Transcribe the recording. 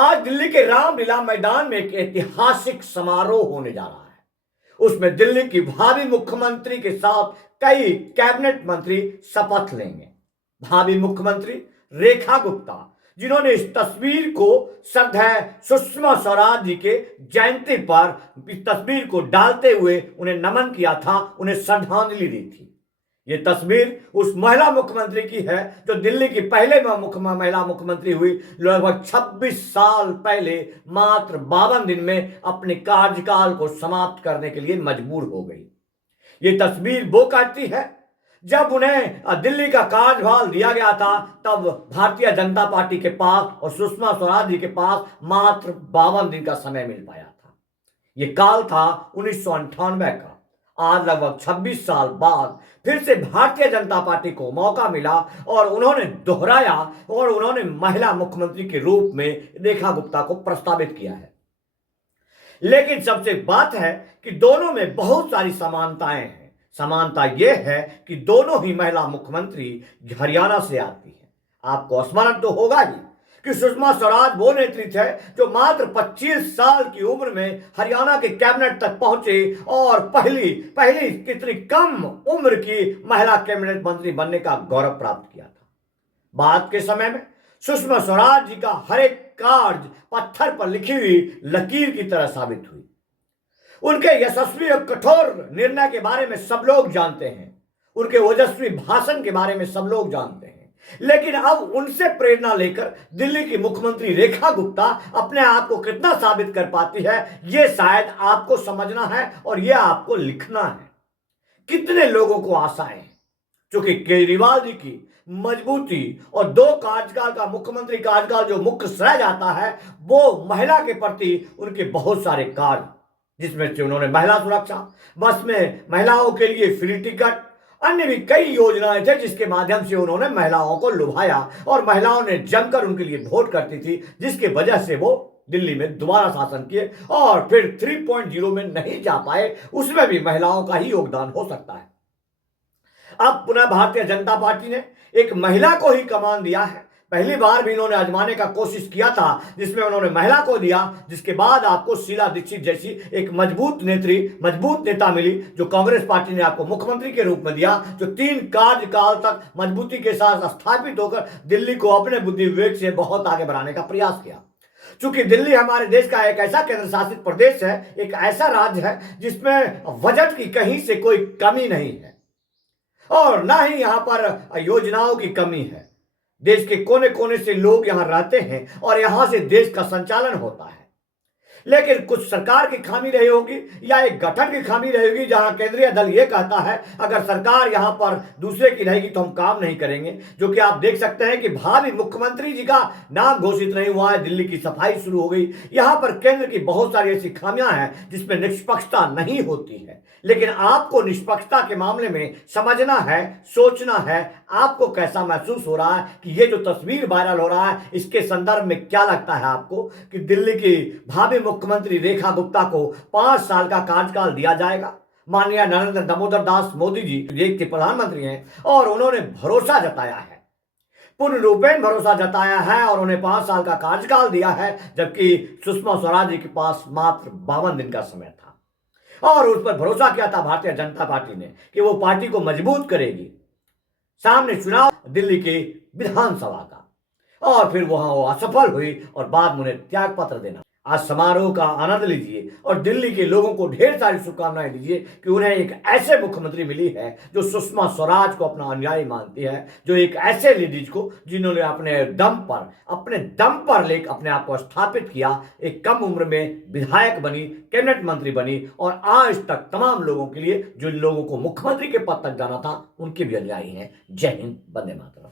आज दिल्ली के रामलीला मैदान में एक ऐतिहासिक समारोह होने जा रहा है। उसमें दिल्ली की भावी मुख्यमंत्री के साथ कई कैबिनेट मंत्री शपथ लेंगे। भावी मुख्यमंत्री रेखा गुप्ता, जिन्होंने इस तस्वीर को श्रद्धेय सुषमा स्वराज जी के जयंती पर इस तस्वीर को डालते हुए उन्हें नमन किया था, उन्हें श्रद्धांजलि दी थी। ये तस्वीर उस महिला मुख्यमंत्री की है जो दिल्ली की पहले महिला मुख्यमंत्री हुई, लगभग 26 साल पहले मात्र 52 दिन में अपने कार्यकाल को समाप्त करने के लिए मजबूर हो गई। ये तस्वीर वो करती है जब उन्हें दिल्ली का कार्यभार दिया गया था, तब भारतीय जनता पार्टी के पास और सुषमा स्वराज जी के पास मात्र 52 दिन का समय मिल पाया था। ये काल था 1998 का। आज लगभग 26 साल बाद फिर से भारतीय जनता पार्टी को मौका मिला और उन्होंने दोहराया और उन्होंने महिला मुख्यमंत्री के रूप में रेखा गुप्ता को प्रस्तावित किया है। लेकिन सबसे बात है कि दोनों में बहुत सारी समानताएं हैं। समानता यह है कि दोनों ही महिला मुख्यमंत्री हरियाणा से आती हैं। आपको स्मरण तो होगा ही कि सुषमा स्वराज वो नेत्री थे जो मात्र 25 साल की उम्र में हरियाणा के कैबिनेट तक पहुंचे और पहली कितनी कम उम्र की महिला कैबिनेट मंत्री बनने का गौरव प्राप्त किया था। बाद के समय में सुषमा स्वराज जी का हर एक कार्य पत्थर पर लिखी हुई लकीर की तरह साबित हुई। उनके यशस्वी और कठोर निर्णय के बारे में सब लोग जानते हैं, उनके ओजस्वी भाषण के बारे में सब लोग जानते हैं। लेकिन अब उनसे प्रेरणा लेकर दिल्ली की मुख्यमंत्री रेखा गुप्ता अपने आप को कितना साबित कर पाती है, यह शायद आपको समझना है और यह आपको लिखना है। कितने लोगों को आशाएं हैं, क्योंकि केजरीवाल जी की मजबूती और 2 कार्यकाल का मुख्यमंत्री कार्यकाल जो मुख्य श्रेय जाता है वो महिला के प्रति उनके बहुत सारे कार्य, जिसमें से उन्होंने महिला सुरक्षा, बस में महिलाओं के लिए फ्री टिकट, अन्य भी कई योजनाएं थे जिसके माध्यम से उन्होंने महिलाओं को लुभाया और महिलाओं ने जमकर उनके लिए वोट करती थी, जिसके वजह से वो दिल्ली में दोबारा शासन किए और फिर 3.0 में नहीं जा पाए, उसमें भी महिलाओं का ही योगदान हो सकता है। अब पुनः भारतीय जनता पार्टी ने एक महिला को ही कमान दिया है। पहली बार भी इन्होंने आजमाने का कोशिश किया था जिसमें उन्होंने महिला को दिया, जिसके बाद आपको शीला दीक्षित जैसी एक मजबूत नेता मिली जो कांग्रेस पार्टी ने आपको मुख्यमंत्री के रूप में दिया, जो 3 कार्यकाल तक मजबूती के साथ स्थापित होकर दिल्ली को अपने बुद्धि विवेक से बहुत आगे बढ़ाने का प्रयास किया। चूंकि दिल्ली हमारे देश का एक ऐसा केंद्र शासित प्रदेश है, एक ऐसा राज्य है जिसमें बजट की कहीं से कोई कमी नहीं है और ना ही यहां पर योजनाओं की कमी है। देश के कोने कोने से लोग यहां रहते हैं और यहां से देश का संचालन होता है। लेकिन कुछ सरकार की खामी रही होगी या एक गठन की खामी रहेगी, जहां केंद्रीय दल यह कहता है अगर सरकार यहां पर दूसरे की रहेगी तो हम काम नहीं करेंगे। जो कि आप देख सकते हैं कि भावी मुख्यमंत्री जी का नाम घोषित नहीं हुआ है, दिल्ली की सफाई शुरू हो गई। यहां पर केंद्र की बहुत सारी ऐसी खामियां हैं जिसमें निष्पक्षता नहीं होती है। लेकिन आपको निष्पक्षता के मामले में समझना है, सोचना है, आपको कैसा महसूस हो रहा है कि ये जो तस्वीर वायरल हो रहा है इसके संदर्भ में क्या लगता है आपको कि दिल्ली की भावी मुख्यमंत्री रेखा गुप्ता को 5 साल का कार्यकाल दिया जाएगा। माननीय नरेंद्र दामोदर दास मोदी जी देश के प्रधानमंत्री हैं और उन्होंने भरोसा जताया है, पूर्ण रूपेण भरोसा जताया है और उन्हें 5 साल का कार्यकाल दिया है, जबकि सुषमा स्वराज जी के पास मात्र 52 दिन का समय था और उस पर भरोसा किया था भारतीय जनता पार्टी ने कि वो पार्टी को मजबूत करेगी। सामने चुनाव दिल्ली के विधानसभा का और फिर वहां वो असफल हुई और बाद में उन्हें त्याग पत्र देना। आज समारोह का आनंद लीजिए और दिल्ली के लोगों को ढेर सारी शुभकामनाएं दीजिए कि उन्हें एक ऐसे मुख्यमंत्री मिली है जो सुषमा स्वराज को अपना अनुयायी मानती है, जो एक ऐसे लेडीज को जिन्होंने अपने दम पर लेकर अपने आप को स्थापित किया, एक कम उम्र में विधायक बनी, कैबिनेट मंत्री बनी और आज तक तमाम लोगों के लिए, जिन लोगों को मुख्यमंत्री के पद तक जाना था, उनके भी अनुयायी हैं। जय हिंद, वंदे मातरम।